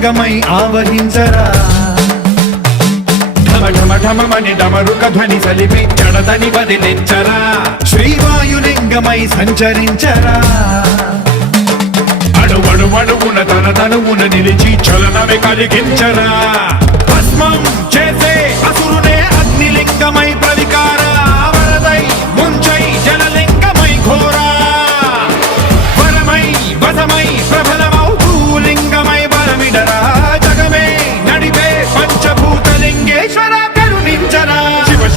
రంగమై ఆవహించరా ఢమఢమఢమని డమరుక ధ్వని సలిపి జడదని వదిలించరా శ్రీవాయులింగమై సంచరించరా అణువణువున తన తనువున నిలిచి చలనమే కలిగించరా భస్మం చేసే